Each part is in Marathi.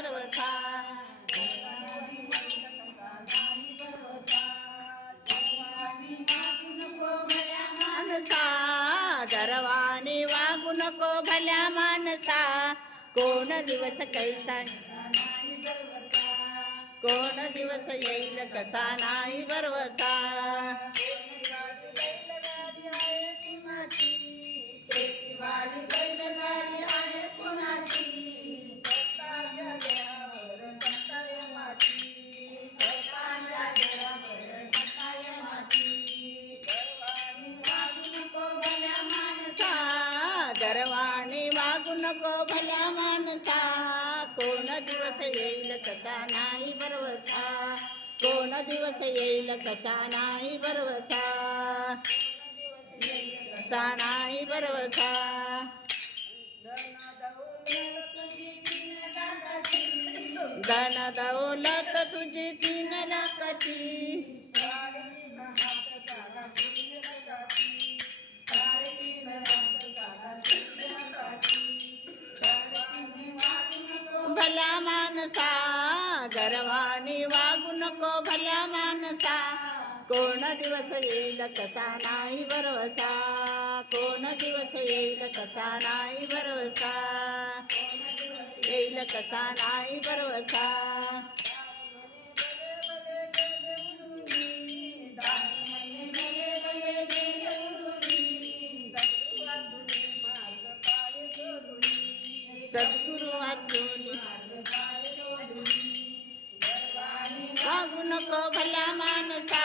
भरवसा मानसा गर्वाने वागू नको भल्या मानसा कोण दिवस कैसा कोण दिवस येईल कसा नाही भरवसा शेतीवाडी बैलगाडी आहे कुणाची स्वतःच्या देहावर सत्ताय माती स्वतःच्या देहावर सत्ताय माती गर्वाने वागू नको भल्या मानसा कोण दिवस येईल कसा नाही भरवसा कोण दिवस येईल कसा नाही भरवसा कसा नाही भरवसा धन दौलत तुझी 3 लाखाची भल्या मानसा गर्वाने वागू नको भल्या मानसा कोण दिवस येईल कसा नाही भरवसा कोण दिवस येईल कसा नाही भरवसा येईल कसा नाही भरवसा सद्गुरु वाचून वागू नको भल्या मानसा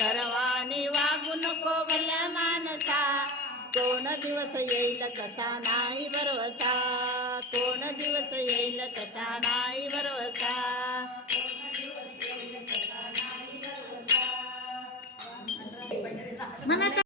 गर्वाने वागू नको भल्या मानसा कोण दिवस येईल कसा नाही भरवसा कोण दिवस येईल कसा नाही भरवसा